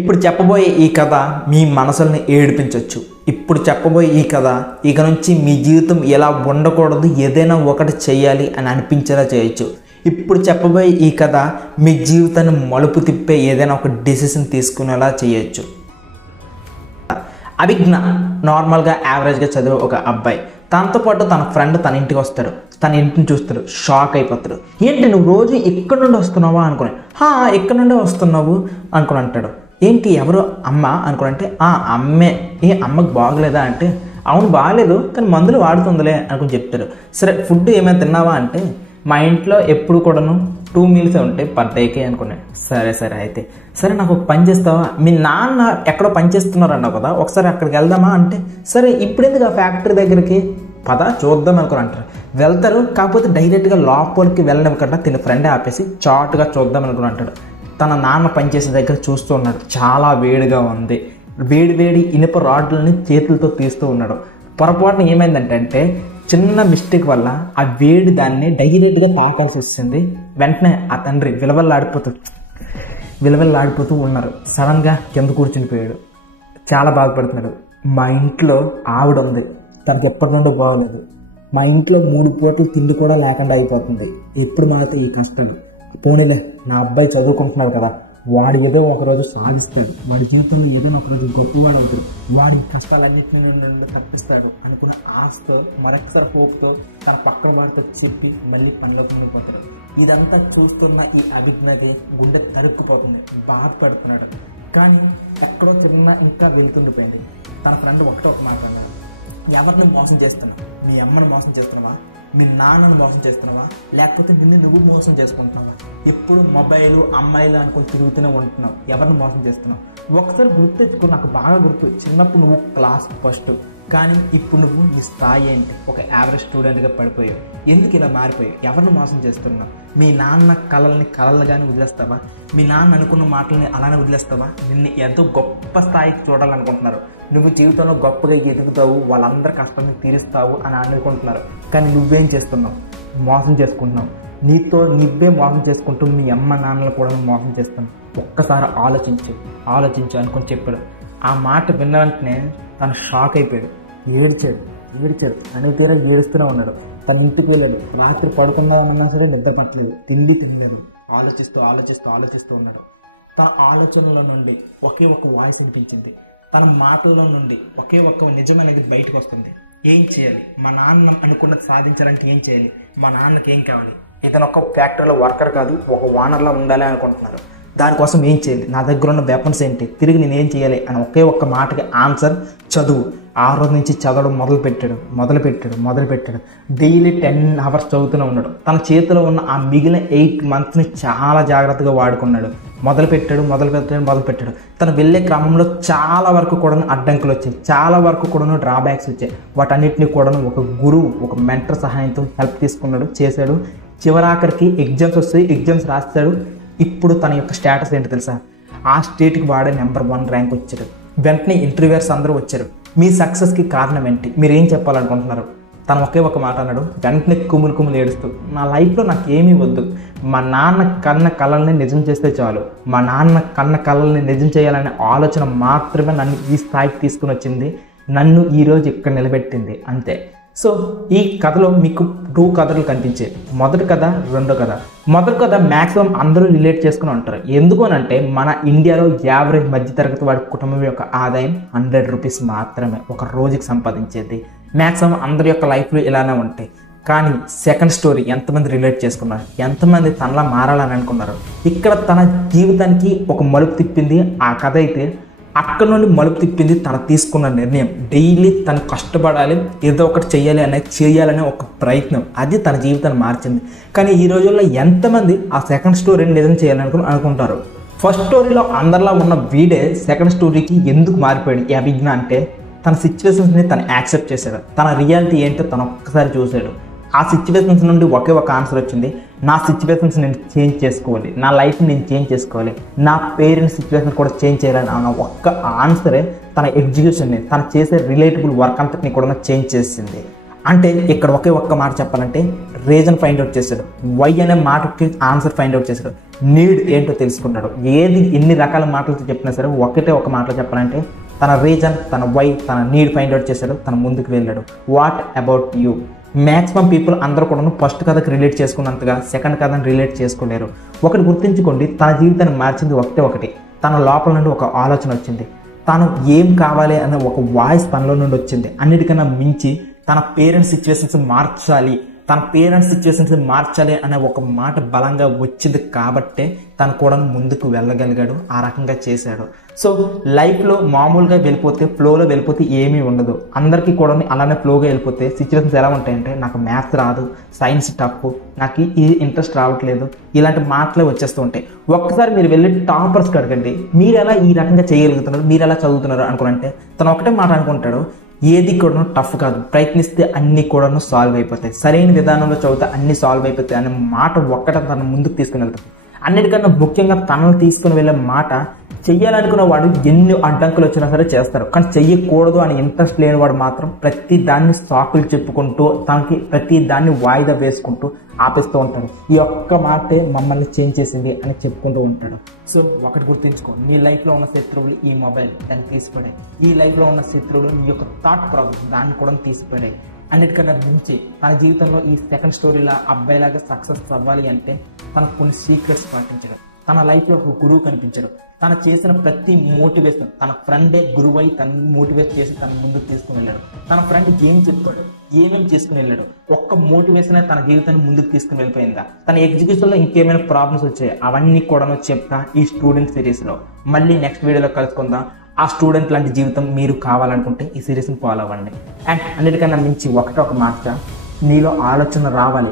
ఇప్పుడు చెప్పబోయే ఈ కథ మీ మనసుల్ని ఏడిపించవచ్చు. ఇప్పుడు చెప్పబోయే ఈ కథ ఇక నుంచి మీ జీవితం ఎలా ఉండకూడదు, ఏదైనా ఒకటి చేయాలి అని అనిపించేలా చేయొచ్చు. ఇప్పుడు చెప్పబోయే ఈ కథ మీ జీవితాన్ని మలుపు తిప్పే ఏదైనా ఒక డెసిషన్ తీసుకునేలా చేయొచ్చు. అభిజ్ఞ నార్మల్గా యావరేజ్గా చదివే ఒక అబ్బాయి. తనతో పాటు తన ఫ్రెండ్ తన ఇంటికి వస్తాడు. తన ఇంటిని చూస్తాడు, షాక్ అయిపోతాడు. ఏంటి నువ్వు రోజు ఎక్కడి నుండి వస్తున్నావా అనుకుని, ఎక్కడి నుండి వస్తున్నావు అనుకుని అంటాడు. ఏంటి ఎవరు అమ్మ అనుకుని, అమ్మే. అమ్మకు బాగలేదా అంటే, అవును బాగలేదు కానీ మందులు వాడుతుందిలే అనుకుని చెప్తాడు. సరే ఫుడ్ ఏమైనా తిన్నావా అంటే, మా ఇంట్లో ఎప్పుడు కూడాను 2 మీల్స్ ఉంటాయి పర్ డేకి అనుకున్నాను. సరే అయితే సరే నాకు ఒక పని చేస్తావా, మీ నాన్న ఎక్కడో పని చేస్తున్నారు అన్నావు కదా, ఒకసారి అక్కడికి వెళ్దామా అంటే, సరే ఇప్పుడు ఎందుకు ఆ ఫ్యాక్టరీ దగ్గరికి పద చూద్దాం అనుకుని అంటారు. వెళ్తారు, కాకపోతే డైరెక్ట్గా లోపలికి వెళ్ళనివ్వకుండా తిన ఫ్రెండే ఆపేసి చాటుగా చూద్దాం అనుకుని అంటాడు. తన నాన్న పనిచేసే దగ్గర చూస్తూ ఉన్నాడు. చాలా వేడిగా ఉంది. వేడి ఇనుప రాడ్లని చేతులతో తీస్తూ ఉన్నాడు. పొరపాటున ఏమైందంటే చిన్న మిస్టేక్ వల్ల ఆ వేడి దాన్ని డైరెక్ట్గా తాకాల్సి వస్తుంది. వెంటనే ఆ తండ్రి విలవల్లాడిపోతూ ఉన్నారు. సడన్గా కింద కూర్చునిపోయాడు. చాలా బాధపడుతున్నాడు. మా ఇంట్లో ఆవిడ ఉంది, తనకి ఎప్పటి నుండో బాగోలేదు. మా ఇంట్లో 3 పూటలు తిండి కూడా లేకుండా అయిపోతుంది. ఎప్పుడు మాత్రం ఈ కష్టాలు. పోనీలే, నా అబ్బాయి చదువుకుంటున్నాడు కదా, వాడు ఏదో ఒకరోజు సాధిస్తాడు, వాడి జీవితంలో ఏదో ఒకరోజు గొప్పవాడు అవుతాడు, వాడి కష్టాలన్నింటినీ నుండి తప్పిస్తాడు అనుకున్న ఆశతో మరొకసారి హోప్తో తన పక్కన వాడితో చెప్పి మళ్ళీ పనిలోకి వెళ్ళిపోతాడు. ఇదంతా చూస్తున్న ఈ అభిజ్ఞకి గుండె తరుక్కుపోతుంది, బాధపడుతున్నాడు. కానీ ఎక్కడో చిన్న ఇంకా వెళ్తుండిపోయింది. తన ఫ్రెండ్ ఒక మాట్లాడాడు. ఎవరిని మోసం చేస్తున్నావు? మీ అమ్మని మోసం చేస్తున్నావా? మీ నాన్నని మోసం చేస్తున్నావా? లేకపోతే నిన్ను నువ్వు మోసం చేసుకుంటున్నావా? ఎప్పుడు మొబైలు అమ్మాయిలు అనుకుని తిరుగుతూనే ఉంటున్నావు. ఎవరిని మోసం చేస్తున్నావు? ఒకసారి గుర్తు తెచ్చుకో. నాకు బాగా గుర్తు, చిన్నప్పుడు నువ్వు క్లాస్ ఫస్ట్, కానీ ఇప్పుడు నువ్వు నీ స్థాయి ఏంటి? ఒక యావరేజ్ స్టూడెంట్గా పడిపోయావు. ఎందుకు ఇలా మారిపోయావు? ఎవరిని మోసం చేస్తున్నావు? మీ నాన్న కలలుగానే వదిలేస్తావా? మీ నాన్న అనుకున్న మాటలని అలానే వదిలేస్తావా? నిన్ను ఎంతో గొప్ప స్థాయికి చూడాలనుకుంటున్నారు. నువ్వు జీవితంలో గొప్పగా ఎదుగుతావు, వాళ్ళందరి కష్టాన్ని తీరుస్తావు అని అనుకుంటున్నారు. కానీ నువ్వేం చేస్తున్నావు? మోసం చేసుకుంటున్నావు. నువ్వే మోసం చేసుకుంటూ మీ అమ్మ నాన్నలు కూడా మోసం చేస్తున్నావు. ఒక్కసారి ఆలోచించు అనుకుని చెప్పాడు. ఆ మాట విన్న వెంటనే తను షాక్ అయిపోయాడు. ఏడ్చాడు అని తీరా ఏడుస్తూనే ఉన్నాడు. తన ఇంటికి వెళ్ళాడు. రాత్రి పడుకుందామన్నా సరే నిద్ర పట్టలేదు, తిండి తినలేదు. ఆలోచిస్తూ ఉన్నాడు. తన ఆలోచనల నుండి ఒకే ఒక వాయిస్ వినిపించింది. తన మాటల్లో నుండి ఒకే ఒక్క నిజం అనేది బయటకు వస్తుంది. ఏం చేయాలి? మా నాన్న అనుకున్నది సాధించాలంటే ఏం చేయాలి? మా నాన్నకి ఏం కావాలి? ఇతను ఒక ఫ్యాక్టరీలో వర్కర్ కాదు, ఒక ఓనర్లా ఉండాలి అనుకుంటున్నారు. దానికోసం ఏం చేయాలి? నా దగ్గర ఉన్న వెపన్స్ ఏంటి? తిరిగి నేనేం చేయాలి అని ఒకే ఒక్క మాటకి ఆన్సర్ చదువు. ఆ రోజు నుంచి చదవడం మొదలుపెట్టాడు. డైలీ 10 hours చదువుతూనే ఉన్నాడు. తన చేతిలో ఉన్న ఆ మిగిలిన 8 monthsని చాలా జాగ్రత్తగా వాడుకున్నాడు. మొదలుపెట్టాడు. తను వెళ్ళే క్రమంలో చాలా వరకు కూడా అడ్డంకులు వచ్చాయి, చాలా వరకు కూడా డ్రాబ్యాక్స్ వచ్చాయి. వాటన్నిటిని కూడా ఒక గురువు, ఒక మెంటర్ సహాయంతో హెల్ప్ తీసుకున్నాడు, చేశాడు. చివరాఖరికి ఎగ్జామ్స్ రాస్తాడు. ఇప్పుడు తన యొక్క స్టేటస్ ఏంటి తెలుసా? ఆ స్టేట్కి వాడే నెంబర్ 1 ర్యాంక్ వచ్చాడు. వెంటనే ఇంటర్వ్యూయర్స్ అందరూ వచ్చారు. మీ సక్సెస్కి కారణం ఏంటి? మీరు ఏం చెప్పాలనుకుంటున్నారు? తను ఒకే ఒక మాట అన్నాడు. వెంటనే కుములు ఏడుస్తూ, నా లైఫ్లో నాకు ఏమీ వద్దు, మా నాన్న కన్న కళల్ని నిజం చేస్తే చాలు. మా నాన్న కన్న కళల్ని నిజం చేయాలనే ఆలోచన మాత్రమే నన్ను ఈ స్థాయికి తీసుకుని వచ్చింది, నన్ను ఈరోజు ఇక్కడ నిలబెట్టింది, అంతే. సో ఈ కథలో మీకు 2 కథలు కనిపించాయి. మొదటి కథ, రెండో కథ. మొదటి కథ మ్యాక్సిమం అందరూ రిలేట్ చేసుకుని ఉంటారు. ఎందుకు అంటే మన ఇండియాలో యావరేజ్ మధ్యతరగతి వాడి కుటుంబం యొక్క ఆదాయం 100 rupees మాత్రమే ఒక రోజుకి సంపాదించేది. మ్యాక్సిమం అందరి యొక్క లైఫ్లో ఇలానే ఉంటాయి. కానీ సెకండ్ స్టోరీ ఎంతమంది రిలేట్ చేసుకున్నారు? ఎంతమంది తనలా మారాలని అనుకున్నారు? ఇక్కడ తన జీవితానికి ఒక మలుపు తిప్పింది ఆ కథ అయితే, అక్కడ నుండి మలుపు తిప్పింది తను తీసుకున్న నిర్ణయం. డైలీ తను కష్టపడాలి, ఏదో ఒకటి చేయాలనే ఒక ప్రయత్నం, అది తన జీవితాన్ని మార్చింది. కానీ ఈ రోజుల్లో ఎంతమంది ఆ సెకండ్ స్టోరీని నిజం చేయాలని అనుకుంటారు? ఫస్ట్ స్టోరీలో అందరిలా ఉన్న వీడే సెకండ్ స్టోరీకి ఎందుకు మారిపోయాడు ఈ అభిజ్ఞ అంటే, తన సిచ్యువేషన్స్ని తను యాక్సెప్ట్ చేశాడు. తన రియాలిటీ ఏంటో తను ఒక్కసారి చూశాడు. ఆ సిచ్యువేషన్స్ నుండి ఒకే ఒక ఆన్సర్ వచ్చింది. నా సిచ్యువేషన్స్ నేను చేంజ్ చేసుకోవాలి, నా లైఫ్ని నేను చేంజ్ చేసుకోవాలి, నా పేరెంట్స్ సిచ్యువేషన్ కూడా చేంజ్ చేయాలని అన్న ఒక్క ఆన్సరే తన ఎగ్జిక్యూషన్ని, తను చేసే రిలేటబుల్ వర్క్ అంతటిని కూడా చేంజ్ చేసింది. అంటే ఇక్కడ ఒక్క మాట చెప్పాలంటే రీజన్ ఫైండ్ అవుట్ చేశాడు, వై అనే మాటకి ఆన్సర్ ఫైండ్ అవుట్ చేశాడు, నీడ్ ఏంటో తెలుసుకున్నాడు. ఏది ఎన్ని రకాల మాటలతో చెప్పినా సరే ఒక మాటలో చెప్పాలంటే తన రీజన్, తన వై, తన నీడ్ ఫైండ్ అవుట్ చేశాడు, తన ముందుకు వెళ్ళాడు. What about you? Maximum people అందరూ కూడా ఫస్ట్ కథకి రిలేట్ చేసుకున్నంతగా సెకండ్ కథని రిలేట్ చేసుకోలేరు. ఒకటి గుర్తుంచుకోండి, తన జీవితాన్ని మార్చింది ఒకటి, తన లోపల నుండి ఒక ఆలోచన వచ్చింది, తాను ఏం కావాలి అనే ఒక వాయిస్ తనలో నుండి వచ్చింది. అన్నిటికన్నా మించి తన పేరెంట్స్ సిచ్యువేషన్స్ మార్చాలి అనే ఒక మాట బలంగా వచ్చింది కాబట్టే తను కూడా ముందుకు వెళ్ళగలిగాడు, ఆ రకంగా చేశాడు. సో లైఫ్లో మామూలుగా ఫ్లోలో వెళ్ళిపోతే ఏమీ ఉండదు. అందరికీ కూడా అలానే ఫ్లోగా వెళ్ళిపోతే సిచ్యువేషన్స్ ఎలా ఉంటాయంటే నాకు మ్యాథ్స్ రాదు, సైన్స్ టఫ్, నాకు ఈ ఇంట్రెస్ట్ రావట్లేదు, ఇలాంటి మాటలే వచ్చేస్తూ ఉంటాయి. ఒక్కసారి మీరు వెళ్ళి టాపర్స్కి అడగండి, మీరు ఎలా ఈ రకంగా చేయగలుగుతున్నారు, మీరు ఎలా చదువుతున్నారు అనుకుంటే తను ఒకటే మాట అనుకుంటాడు, ఏది కూడా టఫ్ కాదు, ప్రయత్నిస్తే అన్ని కూడా సాల్వ్ అయిపోతాయి, సరైన విధానంలో చదివితే అన్ని సాల్వ్ అయిపోతాయి అనే మాట ఒక్కటే తన ముందుకు తీసుకుని వెళ్తాం. అన్నిటికన్నా ముఖ్యంగా తనను తీసుకుని వెళ్ళే మాట, చెయ్యాలనుకున్న వాడు ఎన్ని అడ్డంకులు వచ్చినా సరే చేస్తారు, కానీ చెయ్యకూడదు అని ఇంట్రెస్ట్ లేని వాడు మాత్రం ప్రతి దాన్ని సాకులు చెప్పుకుంటూ తనకి ప్రతి దాన్ని వాయిదా వేసుకుంటూ ఆపేస్తూ ఉంటాడు. ఈ ఒక్క మాటే మమ్మల్ని చేంజ్ చేసింది అని చెప్పుకుంటూ ఉంటాడు. సో ఒకటి గుర్తుంచుకో, నీ లైఫ్లో ఉన్న శత్రువులు ఈ మొబైల్, దాన్ని తీసిపడే. ఈ లైఫ్లో ఉన్న శత్రువులు నీ యొక్క థాట్ ప్రాబ్లం, దాన్ని కూడా తీసిపడే. అన్నిటికన్నా మించి తన జీవితంలో ఈ సెకండ్ స్టోరీలా అబ్బాయిలాగా సక్సెస్ అవ్వాలి అంటే తనకు కొన్ని సీక్రెట్స్ పాటించడం, తన లైఫ్లో ఒక గురువు కనిపించడం, తను చేసిన ప్రతి మోటివేషన్ తన ఫ్రెండే గురువై తను మోటివేట్ చేసి తన ముందుకు తీసుకుని వెళ్ళాడు. తన ఫ్రెండ్ ఏం చెప్తాడు, ఏమేమి చేసుకుని వెళ్ళాడు, ఒక్క మోటివేషన్ తన జీవితాన్ని ముందుకు తీసుకుని వెళ్ళిపోయిందా, తన ఎగ్జిక్యూషన్లో ఇంకేమైనా ప్రాబ్లమ్స్ వచ్చాయి, అవన్నీ కూడా చెప్తా ఈ స్టూడెంట్ సిరీస్లో. మళ్ళీ నెక్స్ట్ వీడియోలో కలుసుకుందాం. ఆ స్టూడెంట్ లాంటి జీవితం మీరు కావాలనుకుంటే ఈ సిరీస్ని ఫాలో అవ్వండి. అండ్ అన్నిటికన్నా మించి ఒక మాట, నీలో ఆలోచన రావాలి,